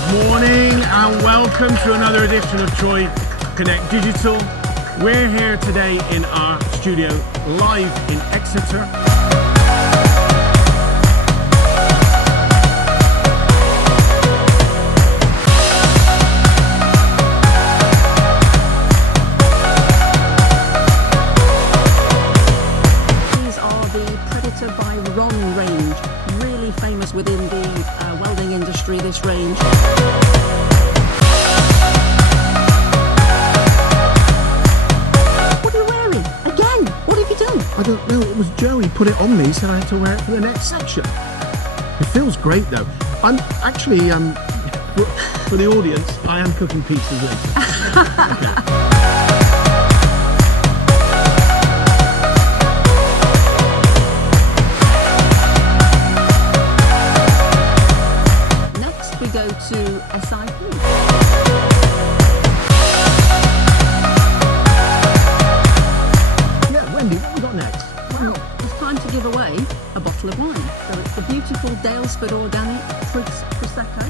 Good morning and welcome to another edition of Troy Connect Digital. We're here today in our studio live in Exeter. These are the Predator by Ron range, really famous within the welding industry, this range. I don't know, it was Joe, he put it on me, said I had to wear it for the next section. It feels great though. I'm actually, for the audience, I am cooking pizzas later. Okay. Next we go to SIF. What we got next? Well, it's time to give away a bottle of wine. So it's the beautiful Dalesford Organic Prosecco.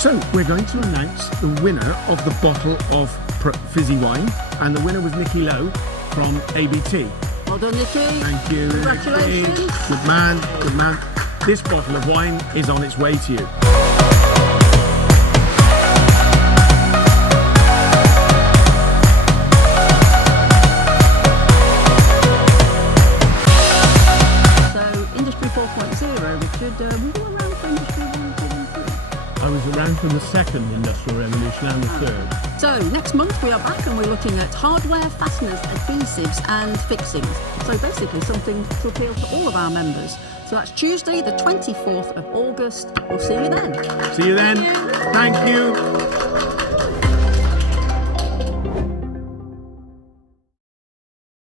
So we're going to announce the winner of the bottle of fizzy wine, and the winner was Nikki Lowe from ABT. Well done, Nikki. Thank you. Congratulations. Nikki. Good man, good man. This bottle of wine is on its way to you. So Industry 4.0, Richard, were you around for Industry 1, 2 and 3? I was around for the second industrial revolution and the third. So next month we are back and we're looking at hardware, fasteners, adhesives and fixings. So basically something to appeal to all of our members. So that's Tuesday the 24th of August. We'll see you then. See you then. Thank you.